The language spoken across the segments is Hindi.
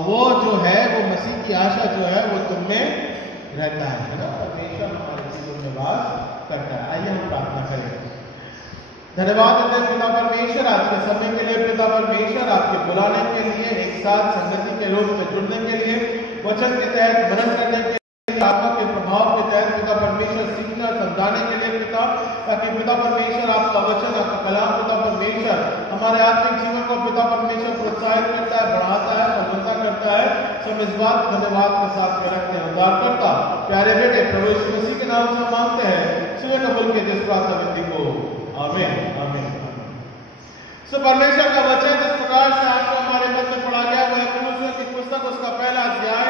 और वो जो है वो मसीह की आशा जो है वो तुम में रहता है ना, परमेश्वर हमारे जीवन में वास करता है। आइए हम प्रार्थना करें। धन्यवाद देते हैं पिता परमेश्वर आज के समय के लिए। पिता परमेश्वर आपके बुलाने के लिए, एक साथ संगति के रूप में जुड़ने के लिए, वचन के तहत मनन करने के लिए, आत्मा के प्रभाव के तहत पिता परमेश्वर सीखना समझाने के लिए पिता, ताकि पिता परमेश्वर आपका वचन, आपका कलाम पिता परमेश्वर हमारे आत्मिक जीवन को पिता परमेश्वर प्रोत्साहित करता है, बढ़ाता है, समझता करता है। सब इस बात धन्यवाद के साथ में रखते हैं। उद्धारकर्ता प्यारे बेटे प्रभु यीशु मसीह के नाम से मांगते हैं, सुने कबूल के जिस प्रार्थना विधि को। आमीन आमीन। सो परमेश्वर का वचन जिस प्रकार से आपको हमारे मन में पढ़ा गया वह कुलुस्सियों की पुस्तक उसका पहला अध्याय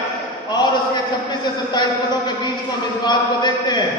और उसके 26 से 27 पदों के बीच में हम इस बात को देखते हैं।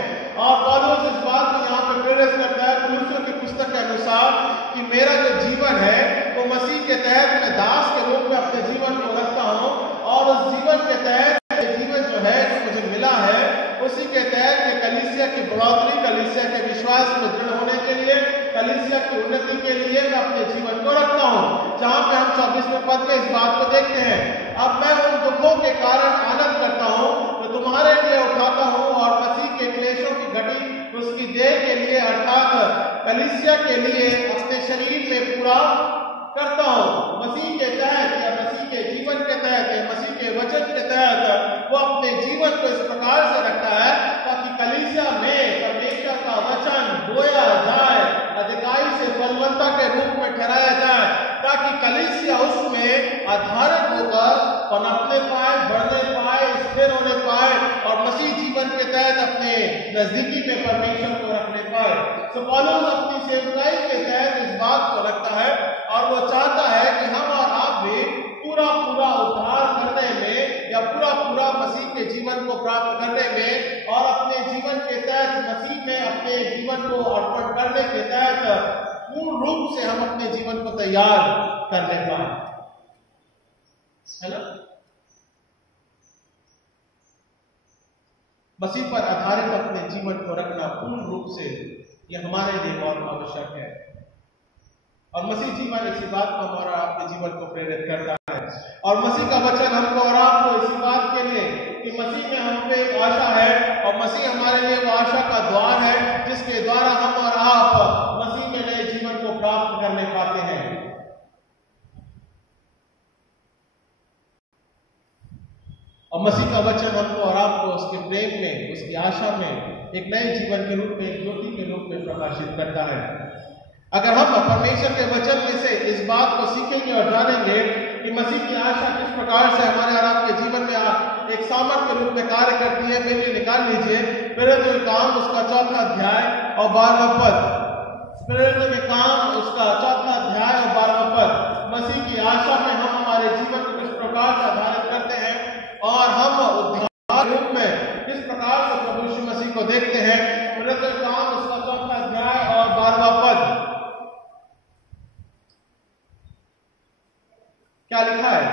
और पौलुस इस बात को यहाँ पे प्रेरित करता है कुलुस्सियों की पुस्तक के अनुसार कि मेरा जो जीवन है वो मसीह के तहत मैं दास के रूप में अपने जीवन को रखता हूँ, और उस जीवन के तहत जीवन जो है जो मुझे मिला है उसी के तहत कलीसिया की बढ़ोतरी, कलीसिया के विश्वास में दृढ़ होने के लिए, कलीसिया की उन्नति के लिए मैं अपने जीवन को रखता हूँ। जहाँ पे हम 24वें पद में इस बात को देखते हैं, अब मैं उन दुखों के कारण आनंद करता हूँ तो तुम्हारे लिए उठाता हूँ, और मसीह के क्लेशों की घटी उसकी देह के लिए अर्थात कलीसिया के लिए अपने शरीर में पूरा करता हूँ। मसीह के तहत या मसीह के जीवन के तहत या मसीह के वचन के तहत वो अपने जीवन को इस प्रकार से रखता है ताकि कलीसिया में परमेश्वर का वचन बोया जाए, अधिकारी से फलवंता के रूप में ठहराया जाए, ताकि कलीसिया उसमें आधारित होकर पनपने पाए, बढ़ने पाए, स्थिर होने पाए और मसीह जीवन के तहत अपने नजदीकी में परमेश्वर को रखने पाए। तो पौलुस अपनी सेवकाई के तहत इस बात को रखता है और वो चाहता है कि हम और आप भी पूरा उद्धार करने में या पूरा मसीह के जीवन को प्राप्त करने में और अपने जीवन के तहत मसीह में अपने जीवन को अर्पण करने के तहत पूर्ण रूप से हम अपने जीवन को तैयार करने पाए, है ना। मसीह पर आधारित अपने जीवन को रखना पूर्ण रूप से यह हमारे लिए बहुत आवश्यक है, और मसीह जीवन इसी बात को हमारा आपके जीवन को प्रेरित करता है। और मसीह का वचन हमको और आपको इसी बात के लिए कि मसीह में हम पे एक आशा है, और मसीह हमारे लिए वो आशा का द्वार है जिसके द्वारा हम और आप मसीह में नए जीवन को प्राप्त करने पाते हैं। और मसीह का वचन हमको और आपको उसके प्रेम में, उसकी आशा में एक नए जीवन के रूप में, एक ज्योति के रूप में प्रकाशित करता है। अगर हम परमेश्वर के वचन में से इस बात को सीखेंगे और जानेंगे कि मसीह की आशा किस प्रकार से हमारे और आपके जीवन में एक सामर्थ के रूप में कार्य करती है, मेरे लिए निकाल लीजिए प्रेरितों के काम उसका 4वां अध्याय और 12वां पद। प्रेरितों के काम उसका 4वां अध्याय और 12वां पद। मसीह की आशा में हम हमारे जीवन को किस प्रकार से आधारित करते हैं और हम उद्धार रूप में किस प्रकार से प्रभु यीशु मसीह को देखते हैं। प्रेरितों के काम उसका 4वां अध्याय और 12वां पद। क्या लिखा है?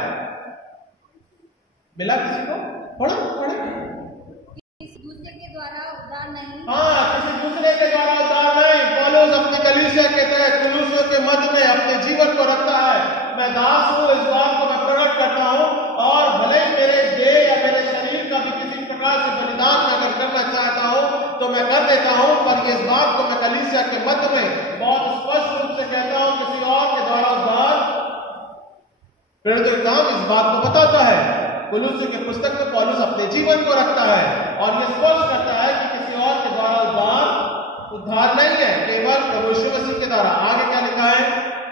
मिला किसी को? पढ़ो किसी दूसरे के द्वारा उद्धार नहीं। हाँ, किसी दूसरे के द्वारा उद्धार नहीं। पौलुस अपने कलीसिया के तहत कुलुस्सियों के मध्य में अपने जीवन को रखता है। मैं दास हूँ, इस बात को मैं प्रकट करता हूँ, और भले ही मेरे देह या मेरे शरीर का भी किसी प्रकार से बलिदान मैं अगर करना चाहता हूँ तो मैं कर देता हूँ, पर इस बात को मैं कलीसिया के मध्य में बहुत स्पष्ट रूप से कहता हूँ, किसी और के द्वारा उद्धार। प्रेरितों के काम इस बात को बताता है। कुलुस्सियों की पुस्तक में पौलुस अपने जीवन को रखता है और यह स्पष्ट करता है कि किसी और के द्वारा उद्धार नहीं है, केवल प्रभु यीशु मसीह के द्वारा। आगे क्या लिखा है?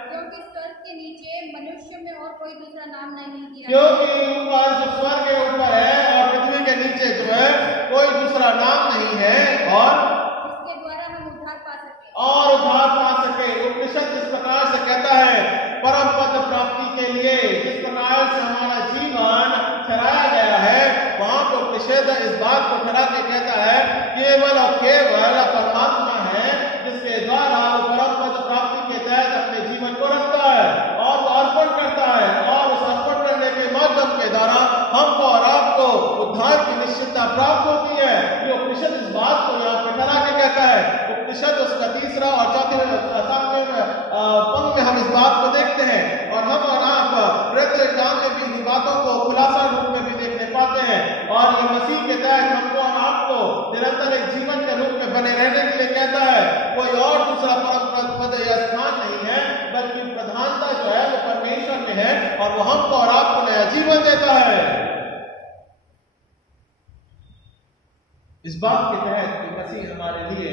क्योंकि स्वर्ग के नीचे मनुष्य में और कोई दूसरा नाम नहीं दिया, क्योंकि ऊपर जो स्वर्ग के ऊपर है और पृथ्वी के नीचे जो है कोई दूसरा नाम नहीं है और जिसके द्वारा हम उद्धार पा सके। और उद्धार पा सके। उपनिषद जिस प्रकार से कहता है परम पद प्राप्ति के लिए जिस प्रकार से हमारा जीवन ठहराया गया है, वहां पर उपनिषद इस बात को ठहरा के कहता है केवल और केवल परमात्मा है जिसके द्वारा वो परम पद प्राप्ति के तहत अपने जीवन को रखता है और वो अर्पण करता है, और उस अर्पण करने के माध्यम के द्वारा हमको और आपको उद्धार की निश्चितता प्राप्त होती है। ये उपनिषद इस बात को यहाँ पे ठहरा के कहता है। उपनिषद उसका 3 और 7वें पंक्ति में हम इस बात को देखते हैं, और हम और आप प्रेरितों के काम में भी इन बातों को खुला निरंतर एक जीवन के रूप में बने रहने के लिए कहता है। कोई और दूसरा परम पद या स्थान नहीं है, बल्कि प्रधानता जो है वो परमेश्वर में है और वो हमको और आपको नया जीवन देता है। इस बात के तहत कि मसीह हमारे लिए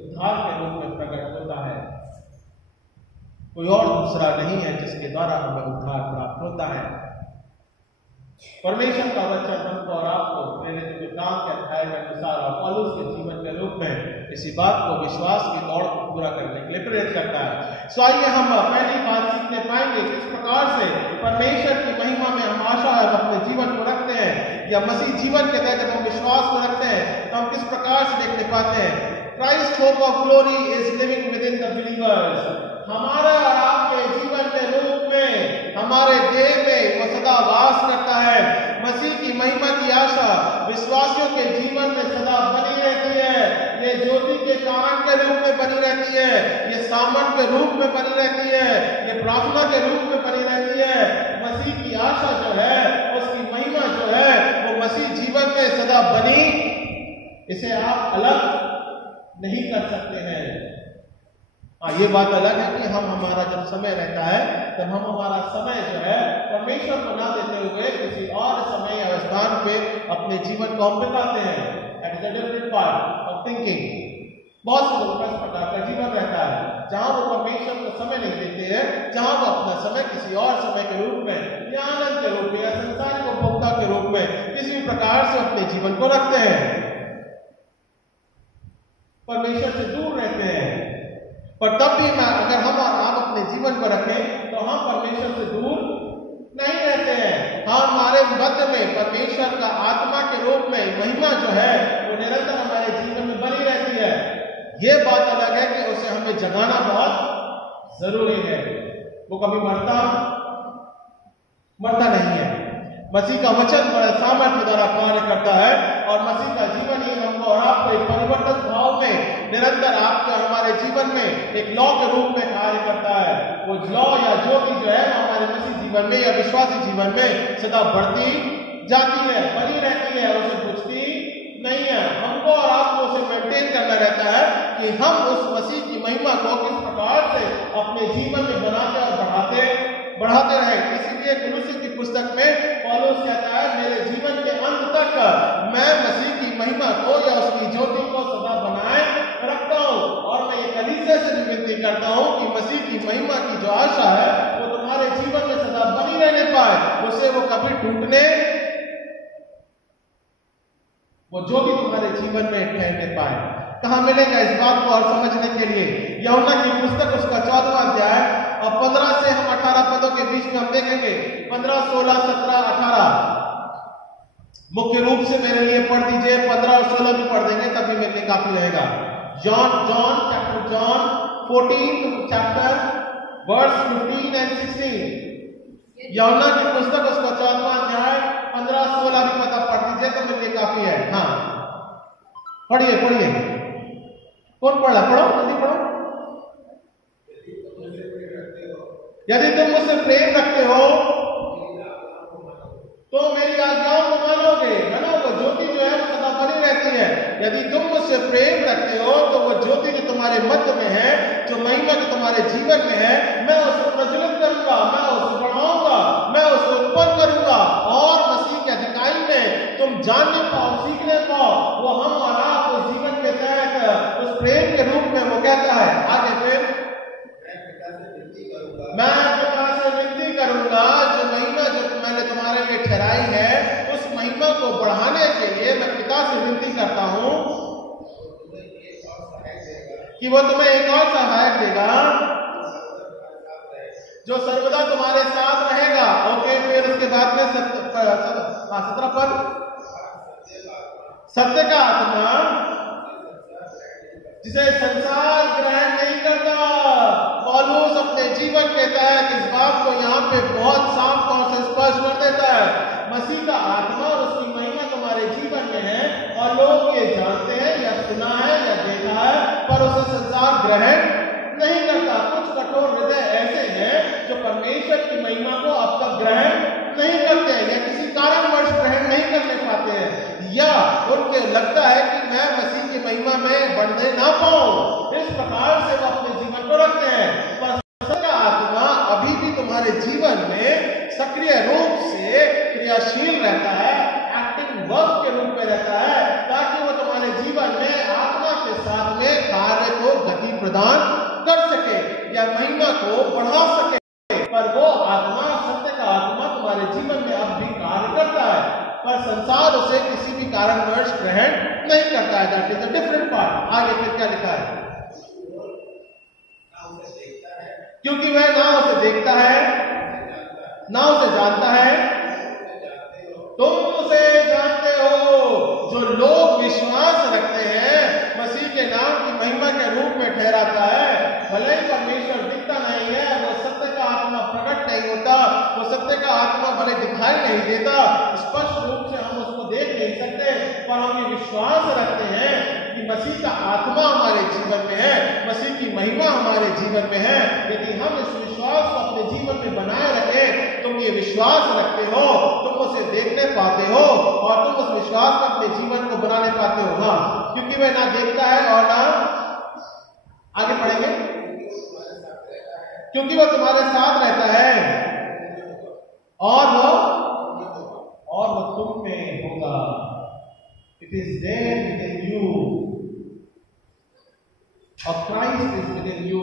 उद्धार के रूप में प्रकट होता है, कोई और दूसरा नहीं है जिसके द्वारा हमें उद्धार प्राप्त होता है। परमेश्वर का वचन हमको और आपको प्रेरित के काम के अध्याय के अनुसार और पौलुस के जीवन के रूप में इसी बात को विश्वास की दौड़ को पूरा करने के लिए प्रेरित करता है। सो आइए हम पहली बात सीखने पाएंगे किस प्रकार से परमेश्वर की महिमा में हम आशा है अपने जीवन को रखते हैं, या मसीह जीवन के तहत हम विश्वास को रखते हैं तो हम किस प्रकार से देखने पाते हैं। Christ hope of glory is living with in the believers. हमारा और आपके जीवन के रूप में हमारे देह में वो सदा वास करता है। मसीह की महिमा की आशा विश्वासियों के जीवन में सदा बनी रहती है। ये ज्योति के कारण के रूप में बनी रहती है, ये सामन के रूप में बनी रहती है, ये प्रार्थना के रूप में बनी रहती है। मसीह की आशा जो है, उसकी महिमा जो है, वो मसीह जीवन में सदा बनी, इसे आप अलग नहीं कर सकते हैं। हाँ, ये बात अलग है कि हम हमारा जब समय रहता है तब हम हमारा समय जो है परमेश्वर को ना देते हुए किसी और समय या स्थान पे अपने जीवन को हम बिताते हैं। That is a different part of thinking. बहुत से लोगों का इस प्रकार का जीवन रहता है जहां वो परमेश्वर को समय नहीं देते हैं, जहां वो अपना समय किसी और समय के रूप में या आनंद के रूप में या संसारिक उपभोक्ता के रूप में किसी भी प्रकार से अपने जीवन को रखते हैं, परमेश्वर से दूर रहते हैं। पर तब भी अगर हम और आप अपने जीवन को रखें तो हम परमेश्वर से दूर नहीं रहते हैं। हम हमारे मध्य में परमेश्वर का आत्मा के रूप में महिमा जो है वो निरंतर हमारे जीवन में बनी रहती है। ये बात अलग है कि उसे हमें जगाना बहुत जरूरी है। वो कभी मरता नहीं है। मसीह का वचन बड़े सामर्थ्य द्वारा कार्य करता है और मसीह का जीवन ही हमको और आपको एक परिवर्तन भाव में निरंतर आपके और हमारे जीवन में एक लौ के रूप में कार्य करता है। वो लौ या ज्योति जो है हमारे मसीह जीवन में या विश्वासी जीवन में सदा बढ़ती जाती है, बनी रहती है, उसे बुझती नहीं है। हमको और आपको उसे मेंटेन करना रहता है कि हम उस मसीह की महिमा को किस प्रकार से अपने जीवन में बनाते और बढ़ाते रहे। इसीलिए कुलुस्सी की पुस्तक में पौलुस कहता है, मेरे जीवन के अंत तक मैं मसीह की महिमा को या उसकी ज्योति को सदा बनाए रखता हूं। और मैं ये कलीसिया से भी विनती करता हूं कि मसीह की महिमा की जो आशा है वो तुम्हारे जीवन में सदा बनी रहने पाए, उसे वो कभी टूटने, वो ज्योति तुम्हारे जीवन में ठहरने पाए। कहां मिलेगा इस बात को और समझने के लिए? यूहन्ना की पुस्तक उसका 14वां अध्याय और 15 से हम 18 पदों के बीच में हम देखेंगे। 15, 16, 17, 18 मुख्य रूप से मेरे लिए पढ़ दीजिए। 15 और 16 भी पढ़ देंगे तभी मेरे लिए काफी रहेगा। John chapter 14 chapter verse 15 and 16। यूहन्ना की पुस्तक उसका 14वां अध्याय 15, 16 भी पढ़ दीजिए तो मेरे लिए काफी है। हाँ, पढ़िए। कौन पढ़ा? पढ़ो, जल्दी पढ़ो। यदि तुम मुझसे प्रेम रखते हो तो मेरी आज्ञाओं को मानोगे। है ना, वो ज्योति जो है वो सदा बनी रहती है। यदि तुम मुझसे प्रेम रखते हो तो वो ज्योति जो तुम्हारे मध्य में है, जो महिमा जो तुम्हारे जीवन में है, मैं उसे प्रज्वलित करूंगा, मैं उसे बढ़ाऊंगा, मैं उसे उत्पन्न करूंगा और मसीह के अधिकाई में तुम जानने पाओ, सीखने पाओ। वो हम और आप उस जीवन के तहत उस प्रेम के रूप में वो कहता है आगे फिर, मैं पिता से विनती करूंगा जो महिमा जो मैंने तुम्हारे लिए ठहराई है, उस महिमा को बढ़ाने के लिए मैं पिता से विनती करता हूं कि वो तुम्हें एक और सहायक देगा जो सर्वदा तुम्हारे साथ रहेगा। ओके, फिर उसके बाद में 17 पद, सत्य का आत्मा जिसे संसार ग्रहण नहीं करता। पौलुस अपने जीवन के तहत इस बात को यहाँ पे बहुत साफ तौर से स्पष्ट कर देता है। मसीह का आत्मा और उसकी महिमा तुम्हारे जीवन में है और लोग ये जानते हैं या सुना है या देखा है, पर उसे संसार ग्रहण नहीं करता। कुछ कठोर हृदय ऐसे हैं जो परमेश्वर की महिमा को अब तक ग्रहण नहीं करते या किसी कारणवश ग्रहण नहीं करने पाते हैं, या उनको लगता है कि मैं जीवन में सक्रिय रूप से क्रियाशील रहता है, एक्टिव वर्क के रूप में रहता है, ताकि वो तुम्हारे जीवन में आत्मा के साथ में कार्य को गति प्रदान कर सके या महिमा को बढ़ा सके। पर वो आत्मा, सत्य का आत्मा तुम्हारे जीवन में अब भी कार्य करता है, पर संसार उसे किसी भी कारणवश ग्रहण नहीं करता है। That is a different part. आगे फिर क्या लिखा है? क्योंकि वह ना उसे देखता है ना उसे जानता है, तुम उसे जानते हो। जो लोग विश्वास रखते हैं मसीह के नाम की महिमा के रूप में ठहराता है, भले ही परमेश्वर दिखता नहीं है, वो सत्य का आत्मा प्रकट नहीं होता, वो सत्य का आत्मा भले दिखाई नहीं देता, स्पष्ट रूप से हम उसको देख नहीं सकते, पर हम ये विश्वास रखते हैं कि मसीह का आत्मा हमारे जीवन में है, मसीह की महिमा हमारे जीवन में है। यदि हम इस विश्वास को अपने जीवन में बनाए रखें, तुम ये विश्वास रखते हो, तुम उसे देखने पाते हो और तुम उस विश्वास को अपने जीवन को बनाने पाते हो। हाँ, क्योंकि वह ना देखता है और ना, आगे पढ़ेंगे, क्योंकि वो तुम्हारे साथ रहता है और वो तुम में होगा। It is there with you और क्राइस्ट इज विद यू।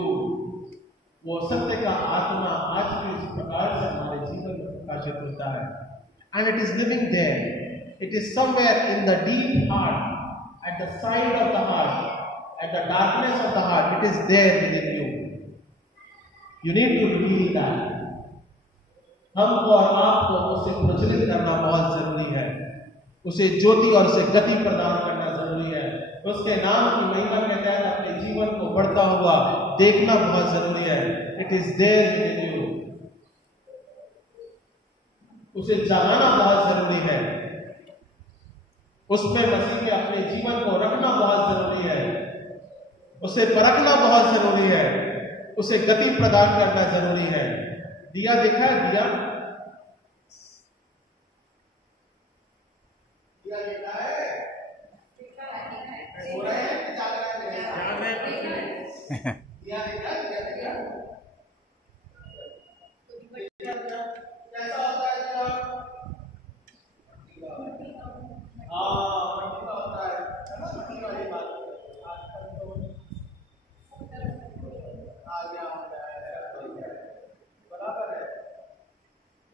वो सत्य का आत्मा आज भी इस प्रकार से हमारे जीवन में प्रकाशित होता है। And it is living there, it is somewhere in the deep heart, at the side of the heart, at the darkness of the heart, it is there within you. You need to reveal that. हमको और आपको उसे प्रज्वलित करना बहुत जरूरी है, उसे ज्योति और उसे गति प्रदान करना जरूरी है। उसके नाम की महिमा के तहत अपने जीवन को बढ़ता हुआ देखना बहुत जरूरी है। It is there with you. उसे जानना बहुत जरूरी है, उस पर मसीह के अपने जीवन को रखना बहुत जरूरी है, उसे परखना बहुत जरूरी है, उसे गति प्रदान करना जरूरी है। दिया देखा है? दिया देखा है? हो रहा है कि जाग रहा है? दिया देखा? कैसा होता है दिया? हाँ, मट्टी का होता है ना, मट्टी वाली बात। आजकल तो आ गया होता है, बराबर है।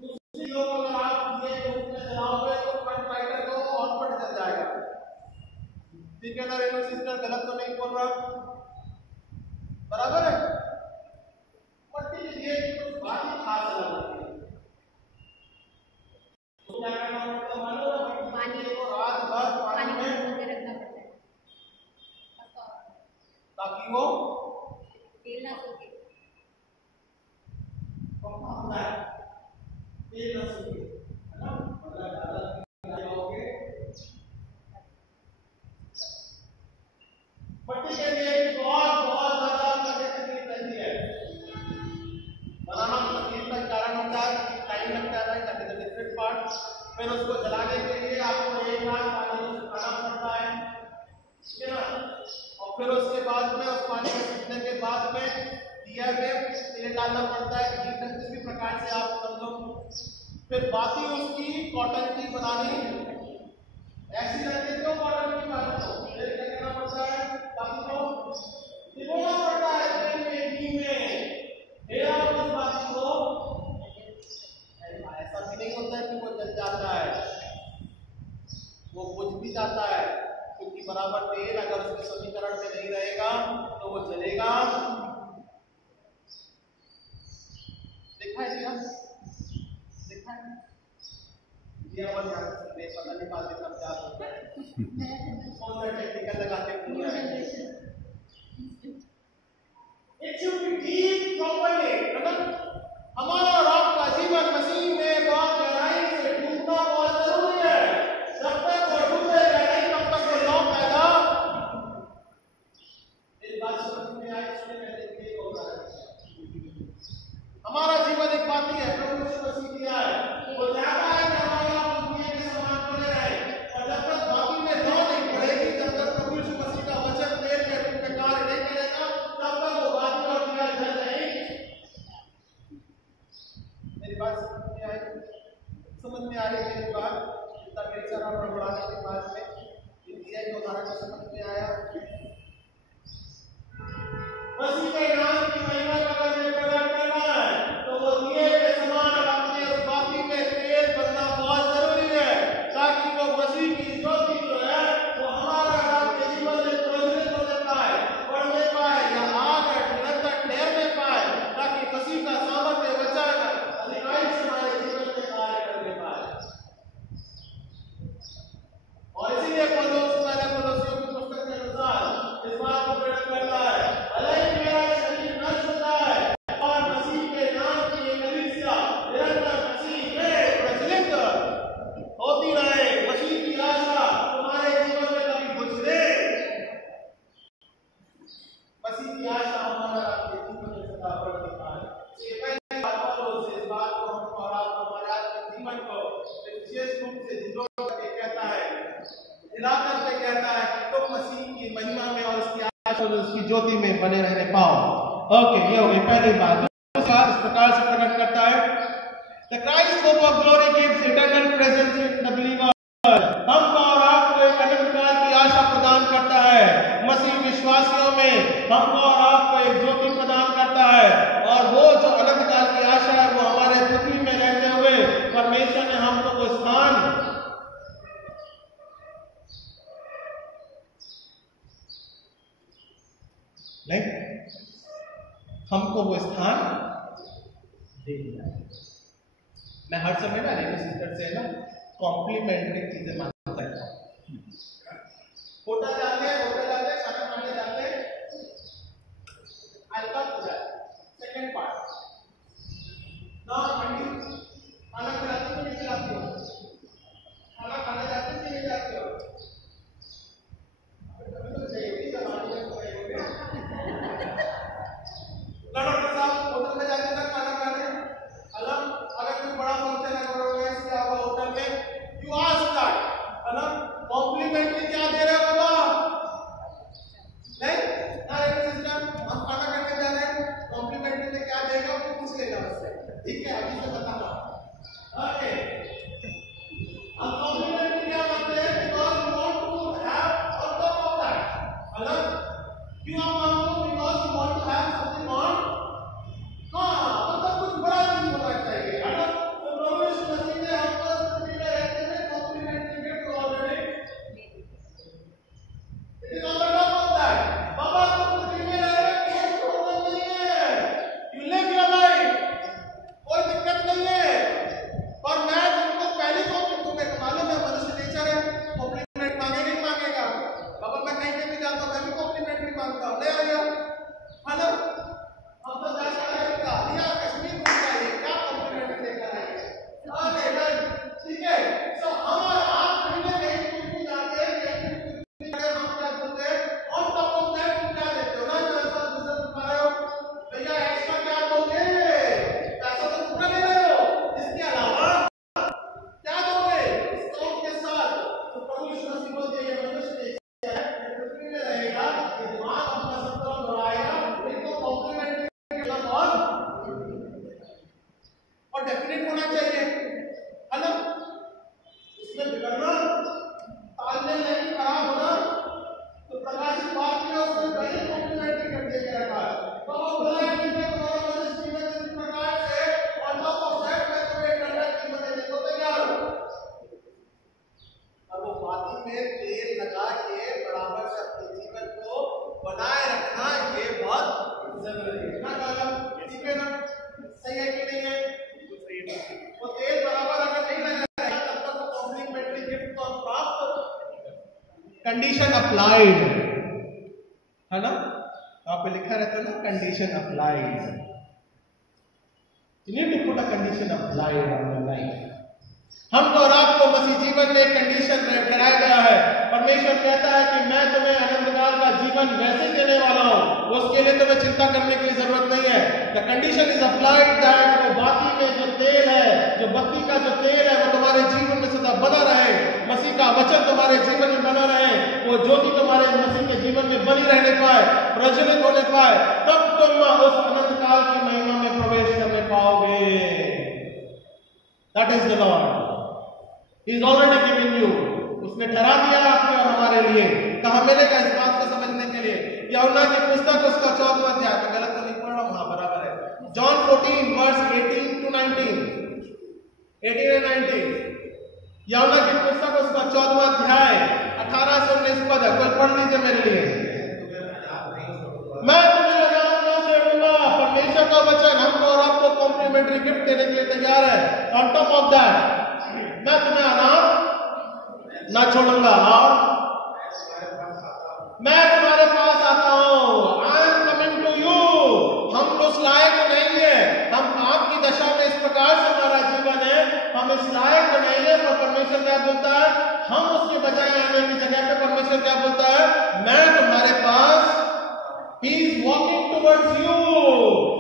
दूसरी लोग अगर आप ये रूप में चलाओगे तो फ्रंट फाइटर को और पट चल जाएगा। ठीक है ना रेणु सिस्टर? गलत तो नहीं बोल रहा, बराबर है? मट्टी के लिए कुछ बात ही खास अलग होती है। तो क्या करना पड़ता है मालूम? पानी को रात भर पानी में रखना पड़ता है ताकि वो तेल ना सूखे। तेल ना सूखे, है ना? मतलब ज्यादा लगाओगे। मट्टी के लिए बहुत ज्यादा तकलीफ रहती है, बनाना तकलीफ का कारण होता है, टाइम लगता है। That is the different part. फिर उसको जलाने के लिए आपको एक रात पानी में सुखाना पड़ता है, ठीक है ना? और फिर उसके बाद में उस पानी में सूखने के बाद में दिया में तेल डालना पड़ता है, घी का किसी प्रकार से आप समझो। फिर बाकी उसकी कॉटन की बनानी ऐसी रहती है, क्यों कॉटन की बनानी? फिर क्या करना पड़ता है? बाकी को भिगोना पड़ता है तेल में, घी में। फिर आप उस बाकी को, ऐसा भी नहीं होता है कि वो जल जाता है, वो बुझ भी जाता है, क्योंकि बराबर तेल अगर उसके समीकरण में नहीं रहेगा तो वो जलेगा। देखा है दिया? देखा है दिया? वो ध्यान से पता नहीं बात सब क्या होता है, कौन सा टेक्निकल लगाते पूरा है। It should be deep properly, है ना? हमारा और आपका जीवन मसीह में बहुत गहराई से डूबना बहुत जरूरी है। जब तक वो डूबेगा नहीं तब तक वो लौ पैदा। एक बात समझ में आई, सुनने में देखिए होता है। हमारा जीवन एक बात ही है, प्रभु यीशु मसीह दिया है, वो चाहता है कि हमारा दुनिया के समान बने रहे। और जब तक बाकी में लौ नहीं पड़ेगी, जब तक प्रभु यीशु मसीह का वचन तेल के रूप में कार्य नहीं करेगा, तब तक वो बाकी और दिया इधर नहीं। मेरी मेरी बात समझ में आई? समझ में आ रही है मेरी बात? इतना ढेर सारा बड़बड़ाने के बाद में इंडिया के उदाहरण को समझ में आया? मसीह के नाम की महिमा का अगर प्रकट करना है तो वो दिए के समान अपने उस बाती में तेल बनना बहुत जरूरी है, ताकि वो मसीह की ज्योति जो है वो हमारा आपके जीवन में प्रज्वलित होने पाए, बढ़ने पाए, या आग निरंतर ठहरने पाए, ताकि मसीह का सामर्थ्य वचन अधिकाई से हमारे जीवन में कार्य करने पाए। और इसीलिए पौलुस पहले पौलुसियों की पुस्तक के अनुसार इस बात को प्रेरित करता है, उसकी ज्योति में बने रहने पाओ। ओके, ये हो गई पहली बात। दूसरी बात इस प्रकार से प्रकट करता है, The Christ hope of glory gives eternal presence in the believer। हमको और आपको एक अनंत काल की आशा प्रदान करता है। मसीह विश्वासियों में हमको और आपको एक ज्योति प्रदान करता है, और वो जो अनंत काल की आशा है वो हमारे पृथ्वी में रहते हुए परमेश्वर ने हमको वो स्थान नहीं, हमको वो स्थान दे दिया। मैं हर समय ना रेणु सिस्टर से ना कॉम्प्लीमेंट्री चीजें मांगता है। होटल जाते हैं, खाना खाने जाते हैं, I come to that second part. ना मंडी खाना खिलाती तो नहीं खिलाती हो, खाना खाने जाते हो कि नहीं जाते हो? डॉक्टर साहब होटल में जाते ना खाना खाने, अगर कोई बड़ा फंक्शन ऑर्गेनाइज किया हुआ होटल में, यू आस्क दैट, है ना, कॉम्प्लीमेंट्री क्या दे रहे हो बाबा? नहीं ना सिस्टम, हम खाना करने जा रहे हैं, कॉम्प्लीमेंट्री में क्या देगा वो पूछ लेगा उससे, ठीक है, अभी से बताना। ओके, हम कॉम्प्लीमेंट्री क्या करते हैं? Because we want to have on top of that, है ना, क्यों हम मांगते हैं? Because we want to have something on, मतलब कुछ बड़ा चीज होना चाहिए, है ना। तो प्रभु यीशु मसीह ने हमको पृथ्वी में रहते हुए complimentary gift already it is on the top of that. बाबा तो पृथ्वी में रह रहे हैं, कोई प्रॉब्लम नहीं है, यू लिव योर लाइफ, कोई दिक्कत नहीं है। पर मैं तुमको पहले तुम्हें मालूम है मनुष्य नेचर है, कॉम्प्लीमेंट मांगेगा नहीं मांगेगा। बाबा मैं कहीं पे भी जाता हूँ, मैं भी कॉम्प्लीमेंट्री मांगता हूँ, ले आइए, है ना। हम तो जाते हैं या कश्मीर घूम जाइए, क्या कॉम्प्लीमेंट्री लेकर आएंगे? ठीक है, तो हम और आप कहीं ना कहीं भी जाते हैं, हम क्या बोलते हैं? ऑन टॉप ऑफ दैट तुम क्या देते हो ना, जो ऐसा दूसरा दिखा रहे हो, भैया एक्स्ट्रा क्या दोगे? पैसा तो पूरा ले रहे हो, इसके अलावा क्या दोगे डिस्काउंट के साथ? तो प्रभु यीशु मसीह बोलते हैं ये मनुष्य है, पृथ्वी में रहेगा, ये दिमाग अपना संतुलन बढ़ाएगा, इनको कॉम्प्लीमेंट्री और डेफिनेट होना चाहिए, है ना। इसमें बिगड़ना, तालमेल नहीं, खराब होना, तो प्रकाशित बात में उसने पहले कॉम्प्लीमेंट्री कर दिया रखा है। तो वो बोला है कि मैं तुम्हारा मनुष्य जीवन इस प्रकार से ऑन टॉप ऑफ दैट मैं तुम्हें इटर्नल जीवन देने को तैयार हूं। और वो बाती में तेल लगा के बराबर से अपने जीवन को बनाए रखना ये बहुत जरूरी है ना। ठीक है ना, सही है कि नहीं है? वो तेल बराबर अगर नहीं लगाएगा तब तक वो कॉम्प्लीमेंट्री गिफ्ट को हम प्राप्त, कंडीशन अप्लाइड, है ना, वहां पे लिखा रहता है ना condition applied, you need to put a condition applied on your life. हमको और आपको मसीह जीवन में एक कंडीशन ठहराया गया है। परमेश्वर कहता है कि मैं तुम्हें अनंत काल का जीवन वैसे देने वाला हूं, उसके लिए तुम्हें चिंता करने की जरूरत नहीं है। The condition is applied that वो बाती में जो तेल है, जो बत्ती का जो तेल है, वो तुम्हारे जीवन में सदा बना रहे, मसीह का वचन तुम्हारे जीवन में बना रहे, वो ज्योति तुम्हारे मसीह के जीवन में बनी रहने पाए, प्रज्वलित होने पाए, तब तुम उस अनंत काल की महिमा में प्रवेश करने पाओगे। That is the Lord, he is already given you, उसने ठहरा दिया आपके और हमारे लिए। कहां मिलेगा इस बात को समझने के लिए? यूहन्ना की पुस्तक उसका 14वां अध्याय, तो गलत तो नहीं पढ़ रहा हूं, हां बराबर है, जॉन 14 वर्स 18 to 19, 18 and 19, यूहन्ना की पुस्तक उसका 14वां अध्याय 18 से 19 पद है, कोई पढ़ लीजिए मेरे लिए। मैं तुम्हें अनाथ ना छोड़ूंगा, परमेश्वर का वचन हमको और आपको कॉम्प्लीमेंट्री गिफ्ट देने के लिए तैयार है। ऑन टॉप ऑफ दैट, मैं तुम्हें अनाथ ना छोड़ूंगा और मैं तुम्हारे पास आता हूं। I am coming to you. हम उस लायक नहीं है, हम पाप की दशा में इस प्रकार से हमारा जीवन है, हम इस लायक नहीं है, पर परमेश्वर क्या बोलता है? हम उसके बजाय आने की जगह पे परमेश्वर क्या बोलता है? मैं तुम्हारे पास, he is walking towards you.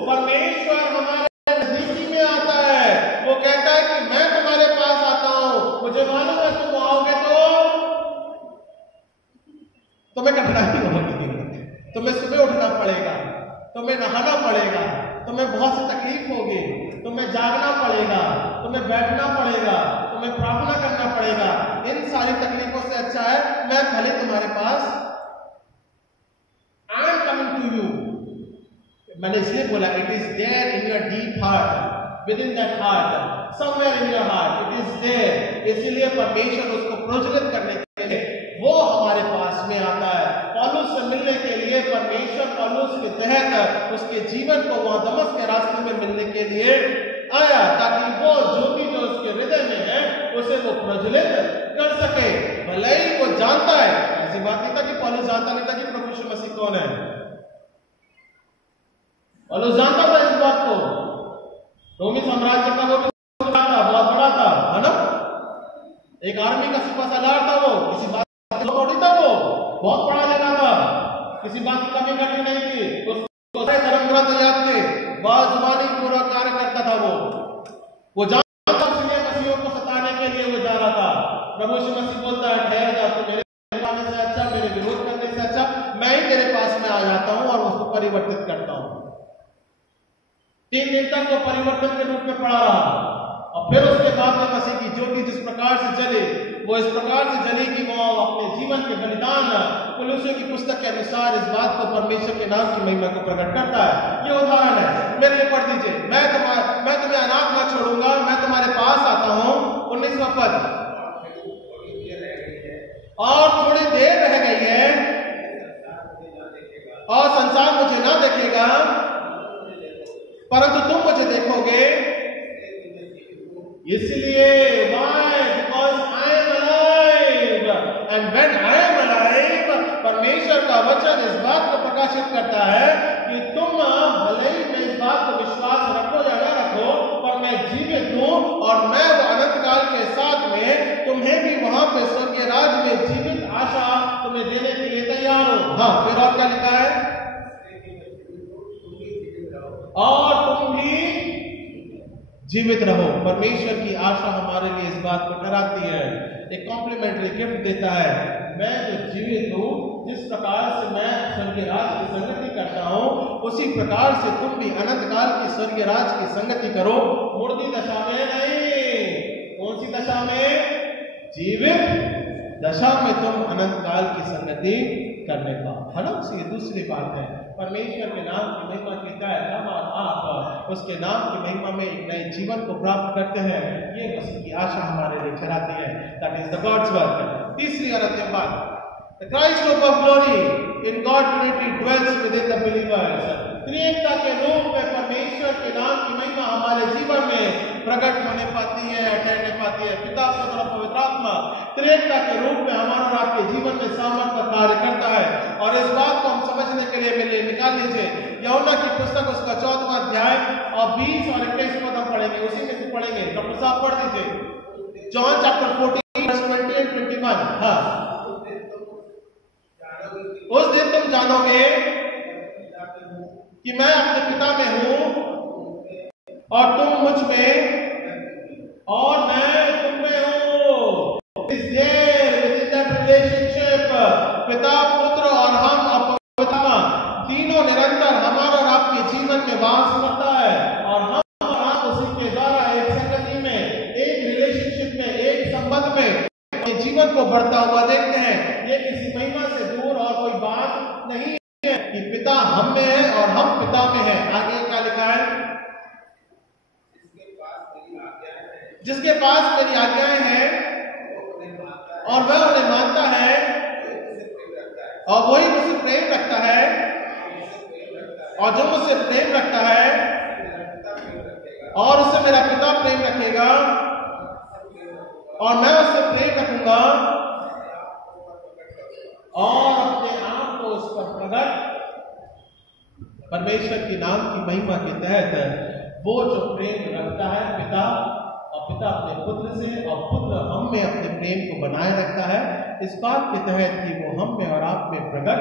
परमेश्वर हमारे नजदीकी में आता है, वो कहता है कि मैं तुम्हारे पास आता हूं। मुझे मालूम है तुम आओगे तो तुम्हें कठिनाई होगी, तुम्हें सुबह उठना पड़ेगा, तुम्हें नहाना पड़ेगा, तुम्हें बहुत सी तकलीफ होगी, तुम्हें जागना पड़ेगा, तुम्हें बैठना पड़ेगा, तुम्हें प्रार्थना करना पड़ेगा। इन सारी तकलीफों से अच्छा है मैं भले तुम्हारे पास, I am coming to you. मैंने इसलिए बोला it is there in your deep heart, within that heart, somewhere in your heart it is there. इसलिए परमेश्वर उसको प्रज्वलित करने के लिए वो हमारे पास में आता है। पौलुस से मिलने के लिए परमेश्वर पौलुस के तहत उसके जीवन को वहां दमस्क के रास्ते में मिलने के लिए आया, ताकि वो ज्योति जो उसके हृदय में है उसे वो प्रज्वलित कर सके। भले ही वो जानता है, ऐसी बात नहीं था कि पौलुस जानता नहीं था कि प्रभु यीशु मसीह कौन है। पौलुस जानता था इस बात को। रोमी साम्राज्य का वो बहुत बड़ा था, है ना? एक आर्मी का सुपर सलार था वो, किसी बात थोड़ी था, वो बहुत पढ़ा लिखा था, किसी बात की कमी कमी नहीं थी। उसको धर्म ग्रंथ याद थे, बाजुबानी पूरा कार्य करता था वो जानता था, इसलिए मसीहों को सताने के लिए वो जा रहा था। प्रभु यीशु मसीह बोलता है ठहर जा, तो मेरे आने से अच्छा, मेरे विरोध करने से अच्छा मैं ही तेरे पास में आ जाता हूं और उसको परिवर्तित करता हूं। 3 दिन तक वो परिवर्तन के रूप में पड़ा रहा, और फिर उसके बाद में मसीह की ज्योति जिस प्रकार से जले, वो इस प्रकार से जले कि वो अपने जीवन के बलिदान, कुलुस्सियों की पुस्तक के अनुसार इस बात को परमेश्वर के नाम की महिमा को प्रकट करता है। ये उदाहरण है, मेरे लिए पढ़ दीजिए। मैं तुम्हें अनाथ न छोड़ूंगा, मैं तुम्हारे पास आता हूं। 19वां पद, और थोड़ी देर रह गई है और संसार मुझे ना देखेगा, परंतु तुम मुझे देखोगे। इसलिए why? Because I am alive, and when I am alive, परमेश्वर का वचन इस बात को प्रकाशित करता है कि तुम भले ही में इस बात को विश्वास रखो या ना रखो, पर मैं जीवित हूं और मैं वो अनंत काल के साथ में तुम्हें भी वहां पे स्वर्गीय राज्य में जीवित आशा तुम्हें देने के लिए तैयार हूं। हाँ, फिर और क्या लिखा है? और तुम भी जीवित रहो। परमेश्वर की आशा हमारे लिए इस बात को डराती है, एक कॉम्प्लीमेंट्री गिफ्ट देता है। मैं जो जीवित हूं, जिस प्रकार से मैं स्वर्गीय राज की संगति करता हूं, उसी प्रकार से तुम भी अनंत काल की स्वर्गीय राज की संगति करो। मुर्दी दशा में नहीं, कौन सी दशा में? जीवित दशा में तुम अनंत काल की संगति करने का, है ना? ये दूसरी बात है। परमेश्वर के नाम की महिमा के तहत हम और आप उसके नाम की महिमा में एक नए जीवन को प्राप्त करते हैं। ये मसीह की आशा हमारे लिए चलाती है। That is the God's work. तीसरी और अंतिम बात, the Christ hope of glory in God Trinity dwells within the believers. त्रिएकता के रूप में परमेश्वर के नाम की महिमा हमारे जीवन में प्रकट होने पाती है, ठहरने पाती है। पिता, पुत्र और पवित्र आत्मा त्रिएकता के रूप में हमारे और आपके जीवन में सामर्थ्य का कार्य करता है। और इस बात को हम समझने के लिए मेरे निकाल लीजिए यूहन्ना की पुस्तक उसका 14वां अध्याय और 20 और 21 पद हम पढ़ेंगे, उसी में से पढ़ेंगे। डॉक्टर साहब पढ़ दीजिए, जॉन चैप्टर 14 वर्स 20 and 21। हाँ, उस दिन तुम जानोगे कि मैं अपने पिता में हूं और तुम मुझ में और मैं तुम में हूं। इस रिलेशनशिप पिता, पुत्र और हम अपवित्र तीनों निरंतर हमारा और आपके जीवन में वास करता है, और हम और आप उसी के द्वारा एक संगति में, एक जीवन को बढ़ता हुआ देखते हैं। ये किसी महिमा से दूर और कोई बात नहीं है कि पिता हम में है और हम पिता में है। आगे क्या लिखा है? जिसके पास मेरी आज्ञाएं हैं और वह उन्हें मानता है और वही मुझसे प्रेम रखता है और जो मुझसे प्रेम रखता है और उससे मेरा पिता प्रेम रखेगा और मैं उससे प्रेम रखूंगा और अपने आप को उस पर प्रकट। परमेश्वर के नाम की महिमा के तहत वो जो प्रेम रखता है पिता, और पिता अपने पुत्र से और पुत्र हम में अपने प्रेम को बनाए रखता है, इस बात के तहत कि वो हम में और आप में प्रकट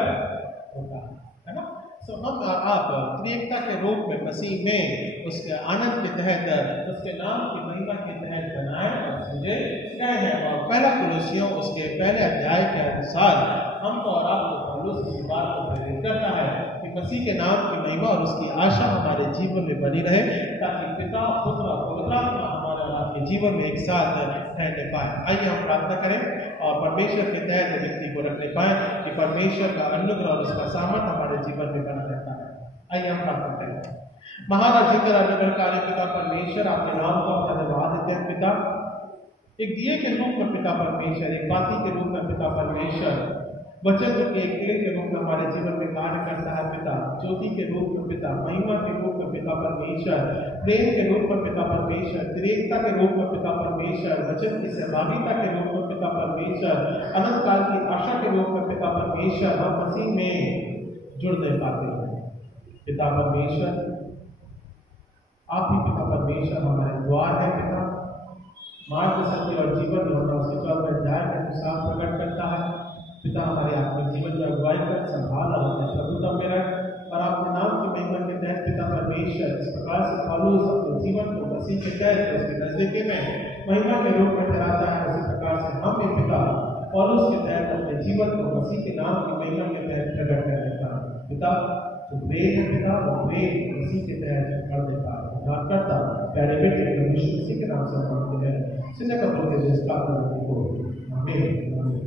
होता है ना। तो हम और आप त्रिएकता के रूप में मसीह में उसके आनंद के तहत, उसके नाम की महिमा के तहत बनाए और समझे गए हैं। और पहला कुलोसियों उसके पहले अध्याय के अनुसार हमको और आपको पौलुस इस बात को प्रेरित करता है कि मसीह के नाम की महिमा और उसकी आशा हमारे जीवन में बनी रहे, ताकि पिता, पुत्र और पवित्र आत्मा हमारे और आपके जीवन में एक साथ ठहरने पाए। आइए हम प्रार्थना करें और परमेश्वर के तहत व्यक्ति को रखने पाए कि परमेश्वर का अनुग्रह और उसका सामर्थ हमारे जीवन में बना रहता है। आइए हम प्रार्थना करें। महाराज जिंदर अनुग्रहकारी पिता परमेश्वर, आपके नाम को धन्यवाद देते हैं पिता। एक दिए के रूप में पिता परमेश्वर, एक बाती के रूप में पिता परमेश्वर, वचन जो कि एक तेल के रूप में हमारे जीवन में कार्य करता है पिता, ज्योति के रूप में पिता, महिमा के रूप में पिता परमेश्वर, प्रेम के रूप में पिता परमेश्वर, त्रिएकता के रूप में पिता परमेश्वर, वचन की सहभागिता के रूप में पिता परमेश्वर, अनंत काल की आशा के रूप में पिता परमेश्वर, हम मसीह में जुड़ नहीं पाते हैं पिता परमेश्वर। आप ही पिता परमेश्वर हमारे द्वार है पिता, मार्ग, सत्य और जीवन होना उसके 14वें अध्याय के अनुसार प्रकट करता है पिता। हमारे आत्मिक जीवन में अगुवाई कर, संभाल और अपने प्रभुता में रख, और आपके नाम की महिमा के तहत पिता परमेश्वर इस प्रकार से पौलुस अपने जीवन को मसीह के तहत उसके नजदीकी में महिमा के रूप में ठहराता है, उसी प्रकार से हम भी पिता पौलुस के तहत अपने जीवन को मसीह के नाम की महिमा के तहत प्रकट कर देता है पिता। जो प्रेम है पिता, वो प्रेम मसीह के तहत कर देता है। करता प्यारे बेटे मसीह के नाम से मांगते हैं, सिद्ध कबूल के स्थापना को आमीन।